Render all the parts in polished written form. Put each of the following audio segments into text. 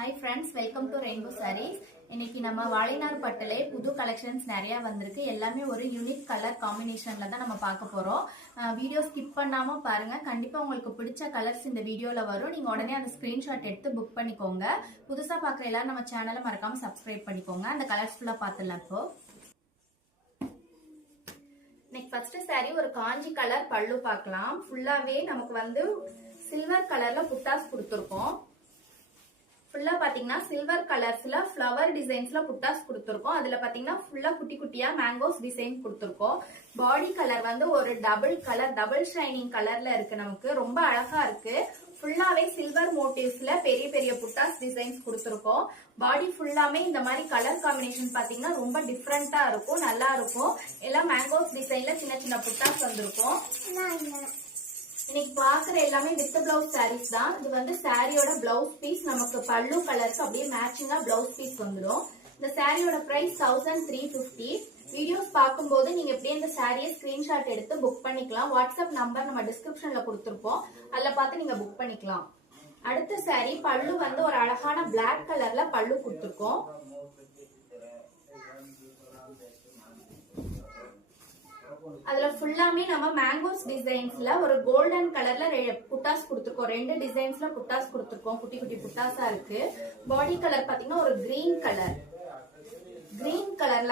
Hi friends, welcome to Rainbow Sarees. இன்னைக்கு நம்ம வாழைநார் பட்டுலே புது கலெக்ஷன்ஸ் நிறைய வந்திருக்கு. எல்லாமே ஒரு யூனிக் கலர் காம்பினேஷன்ல தான் நம்ம பார்க்க போறோம். வீடியோ ஸ்கிப் பண்ணாம பாருங்க. கண்டிப்பா உங்களுக்கு பிடிச்ச கலர்ஸ் இந்த வீடியோல வரும். நீங்க உடனே அந்த ஸ்கிரீன்ஷாட் எடுத்து புக் பண்ணிக்கோங்க. புதுசா பார்க்குற எல்லாரும் நம்ம சேனலை மறக்காம சப்ஸ்கிரைப் பண்ணிக்கோங்க. அந்த கலர்ஸ் ஃபுல்லா பார்த்துடலாம் இப்போ. நெக்ஸ்ட் ஃபர்ஸ்ட் saree ஒரு காஞ்சி கலர் பல்லு பார்க்கலாம். ஃபுல்லாவே நமக்கு வந்து சில்வர் கலர்ல புட்டாஸ் கொடுத்துருக்கோம். ஃபுல்லா பாத்தீங்கன்னா சில்வர் கலர்ஸ்ல ஃப்ளவர் டிசைன்ஸ்ல புட்டாஸ் கொடுத்துருக்கோம். அதுல பாத்தீங்கன்னா ஃபுல்லா குட்டி குட்டியா மேங்கோஸ் டிசைன் கொடுத்துருக்கோம். பாடி கலர் வந்து ஒரு டபுள் ஷைனிங் கலர்ல இருக்கு. நமக்கு ரொம்ப அழகா இருக்கு. ஃபுல்லாவே சில்வர் மோட்டிவ்ஸ்ல பெரிய பெரிய புட்டாஸ் டிசைன்ஸ் கொடுத்துருக்கோம். பாடி ஃபுல்லாமே இந்த மாதிரி கலர் காம்பினேஷன் பாத்தீங்கன்னா ரொம்ப டிஃப்ரெண்டா இருக்கும், நல்லா இருக்கும். எல்லாம் மேங்கோஸ் டிசைன்ல சின்ன சின்ன புட்டாஸ் வந்திருக்கும். இன்னைக்கு பாக்குற எல்லாமே வித் பிளவுஸ் சாரீஸ் தான். இது வந்து சாரியோட பிளவுஸ் பீஸ். நமக்கு பல்லு கலருக்கு அப்படியே மேட்சிங்கா பிளவுஸ் பீஸ் வந்துடும். இந்த சாரியோட பிரைஸ் 1350. வீடியோஸ் பார்க்கும்போது நீங்க எப்படியே இந்த சாரியை ஸ்கிரீன்ஷாட் எடுத்து புக் பண்ணிக்கலாம். வாட்ஸ்அப் நம்பர் நம்ம டிஸ்கிரிப்ஷன்ல கொடுத்துருப்போம், அதுல பார்த்து நீங்க புக் பண்ணிக்கலாம். அடுத்த சாரி பல்லு வந்து ஒரு அழகான பிளாக் கலர்ல பல்லு கொடுத்துருக்கோம். அதுல ஃபுல்லாமே நம்ம மேங்கோஸ் டிசைன்ஸ்ல ஒரு கோல்டன் கலர்ல புட்டாஸ் கொடுத்துருக்கோம். ரெண்டு டிசைன்ஸ்ல புட்டாஸ் கொடுத்துருக்கோம். குட்டி குட்டி புட்டாஸா இருக்கு. பாடி கலர் பாத்தீங்கன்னா ஒரு கிரீன் கலர்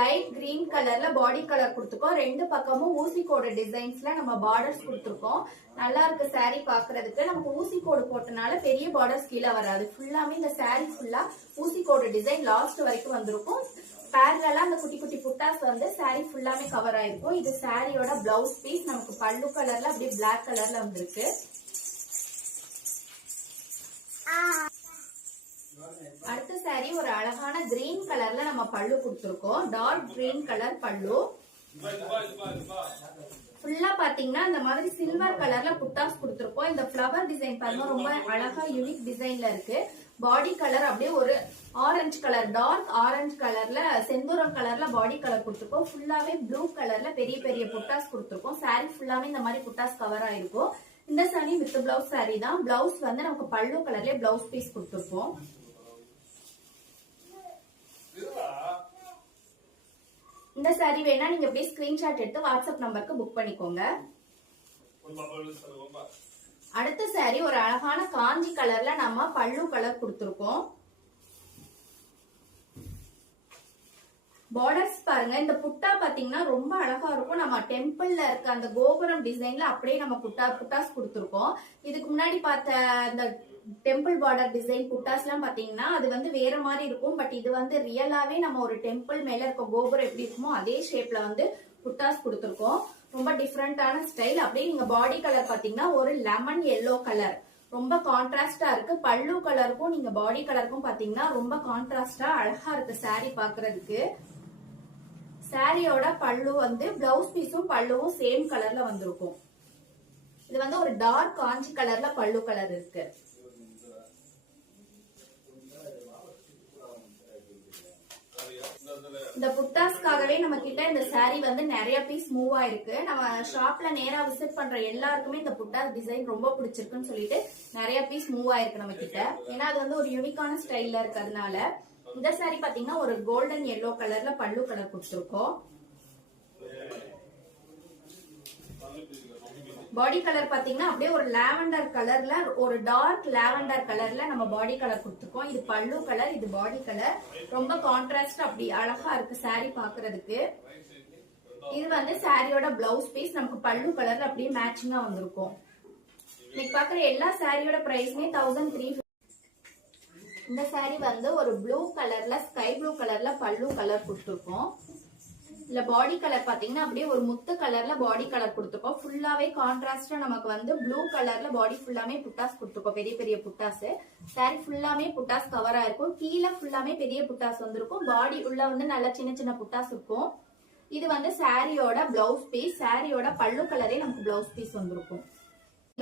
லைட் கிரீன் கலர்ல பாடி கலர் கொடுத்துருக்கோம். ரெண்டு பக்கமும் ஊசிக்கோடு டிசைன்ஸ்ல நம்ம பார்டர்ஸ் கொடுத்துருக்கோம். நல்லா இருக்கு சாரி பாக்குறதுக்கு. நமக்கு ஊசிக்கோடு போட்டனால பெரிய பார்டர்ஸ் கீழே வராது. ஃபுல்லாமே இந்த சாரி ஃபுல்லா ஊசிக்கோடு டிசைன் லாஸ்ட் வரைக்கும் வந்திருக்கும். பேரலா அந்த குட்டி குட்டி புட்டாஸ் வந்து சாரி ஃபுல்லாமே கவர் ஆயிருக்கும். இது சாரியோட பிளவுஸ் பீஸ். நமக்கு பல்லு கலர்ல அப்படியே பிளாக் கலர்ல வந்திருக்கு. அடுத்த சாரி ஒரு அழகான கிரீன் கலர்ல நம்ம பல்லு கொடுத்துருக்கோம். டார்க் கிரீன் கலர் பல்லு. ஃபுல்லா பாத்தீங்கன்னா இந்த மாதிரி சில்வர் கலர்ல புட்டாஸ் கொடுத்துருக்கோம். இந்த ஃபிளவர் டிசைன் பாருங்க, ரொம்ப அழகா யூனிக் டிசைன்ல இருக்கு. பாடி கலர் அப்படியே ஒரு ஆரஞ்சு கலர், டார்க் ஆரஞ்சு கலர்ல செந்தூரம் கலர்ல பாடி கலர் கொடுத்துருக்கோம். ஃபுல்லாவே ப்ளூ கலர்ல பெரிய பெரிய புட்டாஸ் கொடுத்துருக்கோம். சாரி ஃபுல்லாவே இந்த மாதிரி புட்டாஸ் கவர் ஆயிருக்கும். இந்த சாரி வித் பிளவுஸ் சாரி தான். பிளவுஸ் வந்து நமக்கு பல்லு கலர்லயே பிளவுஸ் பீஸ் கொடுத்துருக்கோம். இந்த சாரி வேணா நீங்க அப்படியே ஸ்கிரீன்ஷாட் எடுத்து வாட்ஸ்அப் நம்பருக்கு புக் பண்ணிக்கோங்க. அடுத்த சாரி ஒரு அழகான காஞ்சி கலர்ல நம்ம பல்லு கலர் கொடுத்துருக்கோம். பார்டர்ஸ் பாருங்க, இந்த புட்டா பாத்தீங்கன்னா ரொம்ப அழகா இருக்கும். நம்ம டெம்பிள்ல இருக்க அந்த கோபுரம் டிசைன்ல அப்படியே நம்ம புட்டாஸ் கொடுத்துருக்கோம். இதுக்கு முன்னாடி பார்த்த அந்த டெம்பிள் பார்டர் டிசைன் புட்டாஸ் எல்லாம் பாத்தீங்கன்னா அது வந்து வேற மாதிரி இருக்கும். பட் இது வந்து ரியலாவே நம்ம ஒரு டெம்பிள் மேல இருக்க கோபுரம் எப்படி இருக்குமோ அதே ஷேப்ல வந்து புட்டாஸ் கொடுத்துருக்கோம். ரொம்ப டிஃப்ரெண்டான ஸ்டைல். அப்படியே நீங்க பாடி கலர் பாத்தீங்கன்னா ஒரு லெமன் எல்லோ கலர், ரொம்ப கான்ட்ராஸ்டா இருக்கு. பல்லு கலருக்கும் நீங்க பாடி கலருக்கும் பாத்தீங்கன்னா ரொம்ப கான்ட்ராஸ்டா அழகா இருக்கு சாரி பாக்குறதுக்கு. சாரியோட பல்லு வந்து பிளவுஸ் பீஸும் பல்லுவும் சேம் கலர்ல வந்திருக்கும். இது வந்து ஒரு டார்க் காஞ்சி கலர்ல பல்லு கலர் இருக்கு. இந்த புட்டாஸ்க்காகவே நம்ம கிட்ட இந்த சாரி வந்து நிறைய பீஸ் மூவ் ஆயிருக்கு. நம்ம ஷாப்ல நேரா விசிட் பண்ற எல்லாருக்குமே இந்த புட்டாஸ் டிசைன் ரொம்ப பிடிச்சிருக்குன்னு சொல்லிட்டு நிறைய பீஸ் மூவ் ஆயிருக்கு நம்ம கிட்ட. ஏன்னா அது வந்து ஒரு யூனிக்கான ஸ்டைல்ல இருக்கிறதுனால. இந்த சாரி பாத்தீங்கன்னா ஒரு கோல்டன் எல்லோ கலர்ல பல்லு கலர் கொடுத்துருக்கோம். பாடி கலர் பாத்தீங்கன்னா அப்படியே ஒரு லாவெண்டர் கலர்ல, ஒரு டார்க் லாவெண்டர் கலர்ல நம்ம பாடி கலர் கொடுத்துருக்கோம். இது பல்லு கலர், இது பாடி கலர். ரொம்ப கான்ட்ராஸ்ட், அப்படி அழகா இருக்கு சாரி பாக்குறதுக்கு. இது வந்து சாரியோட பிளவுஸ் பீஸ். நமக்கு பல்லு கலர்ல அப்படியே மேட்சிங்கா வந்திருக்கும். இன்னைக்கு பாக்குற எல்லா சாரியோட பிரைஸ்மே 1350. இந்த சாரி வந்து ஒரு ப்ளூ கலர்ல, ஸ்கை ப்ளூ கலர்ல பல்லு கலர் கொடுத்துருக்கோம். இல்ல பாடி கலர் பாத்தீங்கன்னா அப்படியே ஒரு முத்து கலர்ல பாடி கலர் கொடுத்துருக்கோம். ஃபுல்லாவே கான்ட்ராஸ்டா நமக்கு வந்து ப்ளூ கலர்ல பாடி ஃபுல்லாமே புட்டாஸ் கொடுத்துருக்கோம். பெரிய பெரிய புட்டாஸ். சாரி ஃபுல்லாமே புட்டாஸ் கவர் ஆயிருக்கும். கீழே ஃபுல்லாமே பெரிய புட்டாஸ் வந்திருக்கும். பாடி உள்ள வந்து நல்ல சின்ன சின்ன புட்டாஸ் இருக்கும். இது வந்து சாரியோட பிளவுஸ் பீஸ். சாரியோட பல்லு கலரே நமக்கு பிளவுஸ் பீஸ் வந்திருக்கும்.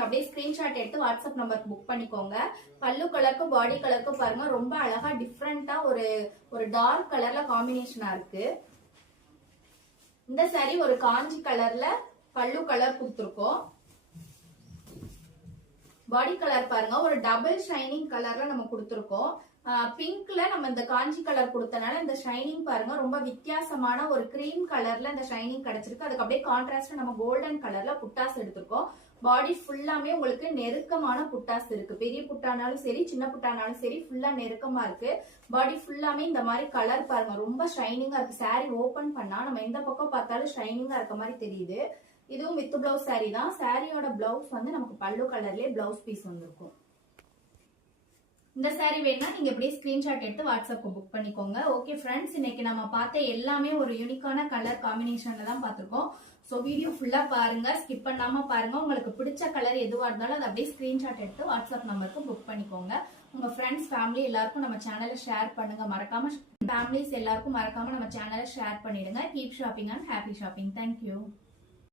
அப்படியே ஸ்கிரீன்ஷாட் எடுத்து வாட்ஸ்அப் நம்பருக்கு புக் பண்ணிக்கோங்க. பல்லு கலருக்கும் பாடி கலருக்கும் பாருங்க, ரொம்ப அழகா டிஃப்ரெண்டா ஒரு டார்க் கலர்ல காம்பினேஷனா இருக்கு. இந்த சாரி ஒரு காஞ்சி கலர்ல பல்லு கலர் கொடுத்துருக்கோம். பாடி கலர் பாருங்க, ஒரு டபுள் ஷைனிங் கலர்ல நம்ம கொடுத்துருக்கோம். பிங்க்ல நம்ம இந்த காஞ்சி கலர் கொடுத்தனால இந்த ஷைனிங் பாருங்க ரொம்ப வித்தியாசமான ஒரு கிரீம் கலர்ல இந்த ஷைனிங் கிடைச்சிருக்கு. அதுக்கு அப்படியே கான்ட்ராஸ்ட் நம்ம கோல்டன் கலர்ல புட்டாஸ் எடுத்திருக்கோம். பாடி ஃபுல்லாமே உங்களுக்கு நெருக்கமான புட்டாஸ் இருக்கு. பெரிய புட்டானாலும் சரி சின்ன புட்டானாலும் சரி ஃபுல்லா நெருக்கமா இருக்கு. பாடி ஃபுல்லாமே இந்த மாதிரி கலர் பாருங்க ரொம்ப ஷைனிங்கா இருக்கு. சாரி ஓபன் பண்ணா நம்ம எந்த பக்கம் பார்த்தாலும் ஷைனிங்கா இருக்க மாதிரி தெரியுது. இதுவும் வித் பிளவுஸ் சாரி தான். சாரியோட பிளவுஸ் வந்து நமக்கு பல்லு கலர்லயே பிளவுஸ் பீஸ் வந்திருக்கும். இந்த சாரி வேணா நீங்க இப்படியே ஸ்கிரீன்ஷாட் எடுத்து வாட்ஸ்அப்க்கு புக் பண்ணிக்கோங்க. ஓகே ஃப்ரெண்ட்ஸ், இன்னைக்கு நம்ம பார்த்த எல்லாமே ஒரு யூனிக்கான கலர் காம்பினேஷன்ல தான் பார்த்திருக்கோம். ஸோ வீடியோ ஃபுல்லா பாருங்க, ஸ்கிப் பண்ணாம பாருங்க. உங்களுக்கு பிடிச்ச கலர் எதுவா இருந்தாலும் அதை அப்படியே ஸ்கிரீன்ஷாட் எடுத்து வாட்ஸ்அப் நம்பருக்கு புக் பண்ணிக்கோங்க. உங்க ஃப்ரெண்ட்ஸ் ஃபேமிலி எல்லாருக்கும் நம்ம சேனலை ஷேர் பண்ணுங்க. மறக்காம ஃபேமிலிஸ் எல்லாருக்கும் மறக்காம நம்ம சேனலை ஷேர் பண்ணிடுங்க. Keep shopping and happy shopping. Thank you.